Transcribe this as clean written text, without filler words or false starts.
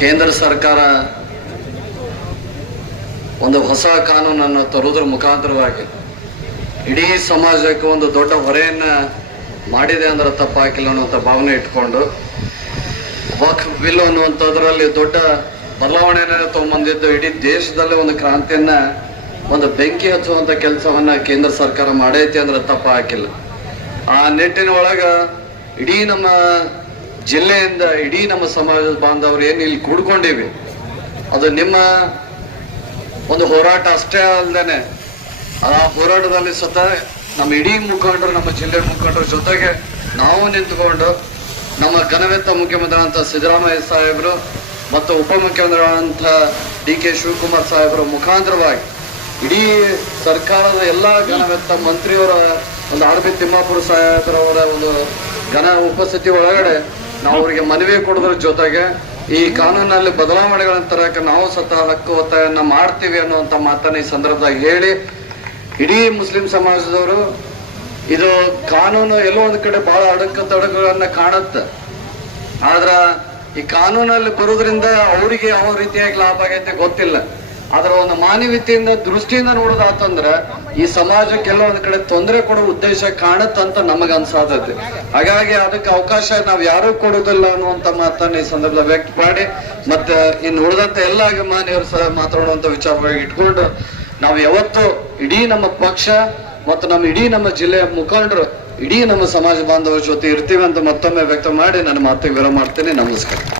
ಕೇಂದ್ರ ಸರ್ಕಾರ ಒಂದು ಹೊಸ ಕಾನೂನನ್ನು ತರುವುದರ ಮುಖಾಂತರವಾಗಿ ಇಡೀ ಸಮಾಜಕ್ಕೆ ಒಂದು ದೊಡ್ಡ ಹೊರೆಯನ್ನ ಮಾಡಿದೆ ಅಂದ್ರೆ ತಪ್ಪಾಗಿಲ್ಲ ಅನ್ನುವಂಥ ಭಾವನೆ ಇಟ್ಕೊಂಡು ವಕ್ಫ್ ಬಿಲ್ ಅನ್ನುವಂಥದ್ರಲ್ಲಿ ದೊಡ್ಡ ಬದಲಾವಣೆಯನ್ನು ತಗೊಂಡ್ಬಂದಿದ್ದು ಇಡೀ ದೇಶದಲ್ಲೇ ಒಂದು ಕ್ರಾಂತಿಯನ್ನ ಒಂದು ಬೆಂಕಿ ಹಚ್ಚುವಂತ ಕೆಲಸವನ್ನ ಕೇಂದ್ರ ಸರ್ಕಾರ ಮಾಡೈತಿ ಅಂದ್ರೆ ತಪ್ಪ ಹಾಕಿಲ್ಲ. ಆ ನಿಟ್ಟಿನ ಒಳಗ ಇಡೀ ನಮ್ಮ ಜಿಲ್ಲೆಯಿಂದ ಇಡೀ ನಮ್ಮ ಸಮಾಜದ ಬಾಂಧವರು ಏನು ಇಲ್ಲಿ ಕೂಡ್ಕೊಂಡಿವಿ ಅದು ನಿಮ್ಮ ಒಂದು ಹೋರಾಟ ಅಷ್ಟೇ ಅಲ್ಲದೇನೆ ಆ ಹೋರಾಟದಲ್ಲಿ ಸ್ವತಃ ನಮ್ಮ ಇಡೀ ಮುಖಂಡರು, ನಮ್ಮ ಜಿಲ್ಲೆ ಮುಖಂಡರ ಜೊತೆಗೆ ನಾವು ನಿಂತುಕೊಂಡು ನಮ್ಮ ಘನವೆತ್ತ ಮುಖ್ಯಮಂತ್ರಿಗಳಂತ ಸಿದ್ದರಾಮಯ್ಯ ಸಾಹೇಬರು ಮತ್ತು ಉಪಮುಖ್ಯಮಂತ್ರಿಗಳಂತ DK ಶಿವಕುಮಾರ್ ಸಾಹೇಬರ ಮುಖಾಂತರವಾಗಿ ಇಡೀ ಸರ್ಕಾರದ ಎಲ್ಲ ಘನವೆತ್ತ ಮಂತ್ರಿಯವರ ಒಂದು RB ತಿಮ್ಮಾಪುರ ಸಾಹೇಬರವರ ಒಂದು ಘನ ಉಪಸ್ಥಿತಿ ಒಳಗಡೆ ನಾವು ಅವರಿಗೆ ಮನವಿ ಕೊಡೋದ್ರ ಜೊತೆಗೆ ಈ ಕಾನೂನಲ್ಲಿ ಬದಲಾವಣೆಗಳನ್ನು ತರಕ್ಕೆ ನಾವು ಸ್ವತಃ ಹಕ್ಕು ಒತ್ತಾಯನ್ನ ಮಾಡ್ತೀವಿ ಅನ್ನುವಂಥ ಮಾತನ್ನ ಈ ಸಂದರ್ಭದಾಗ ಹೇಳಿ, ಇಡೀ ಮುಸ್ಲಿಂ ಸಮಾಜದವರು ಇದು ಕಾನೂನು ಎಲ್ಲೋ ಒಂದು ಕಡೆ ಬಹಳ ಅಡಕುಗಳನ್ನ ಕಾಣುತ್ತೆ. ಆದ್ರ ಈ ಕಾನೂನಲ್ಲಿ ಬರೋದ್ರಿಂದ ಅವರಿಗೆ ಯಾವ ರೀತಿಯಾಗಿ ಲಾಭ ಆಗೈತೆ ಗೊತ್ತಿಲ್ಲ. ಅದರ ಒಂದು ಮಾನವೀಯತೆಯಿಂದ ದೃಷ್ಟಿಯಿಂದ ನೋಡೋದಾತಂದ್ರೆ ಈ ಸಮಾಜಕ್ಕೆಲ್ಲ ಒಂದ್ ಕಡೆ ತೊಂದರೆ ಕೊಡೋ ಉದ್ದೇಶ ಕಾಣುತ್ತಂತ ನಮಗ ಅನ್ಸಾತೈತಿ. ಹಾಗಾಗಿ ಅದಕ್ಕೆ ಅವಕಾಶ ನಾವ್ ಯಾರು ಕೊಡೋದಿಲ್ಲ ಅನ್ನುವಂತ ಮಾತನ್ನ ಈ ಸಂದರ್ಭದಲ್ಲಿ ವ್ಯಕ್ತ ಮಾಡಿ, ಮತ್ತೆ ಇನ್ನು ಉಳಿದಂತ ಎಲ್ಲ ಅಭಿಮಾನಿಯವರು ಸಹ ಮಾತಾಡುವಂತ ವಿಚಾರವಾಗಿ ಇಟ್ಕೊಂಡು ನಾವು ಯಾವತ್ತು ಇಡೀ ನಮ್ಮ ಪಕ್ಷ ಮತ್ತು ನಮ್ಮ ಇಡೀ ನಮ್ಮ ಜಿಲ್ಲೆಯ ಮುಖಂಡರು ಇಡೀ ನಮ್ಮ ಸಮಾಜ ಬಾಂಧವರ ಜೊತೆ ಇರ್ತೀವಿ ಅಂತ ಮತ್ತೊಮ್ಮೆ ವ್ಯಕ್ತ ಮಾಡಿ ನನ್ನ ಮಾತಿಗೆ ವಿರಾಮ ಮಾಡ್ತೇನೆ. ನಮಸ್ಕಾರ.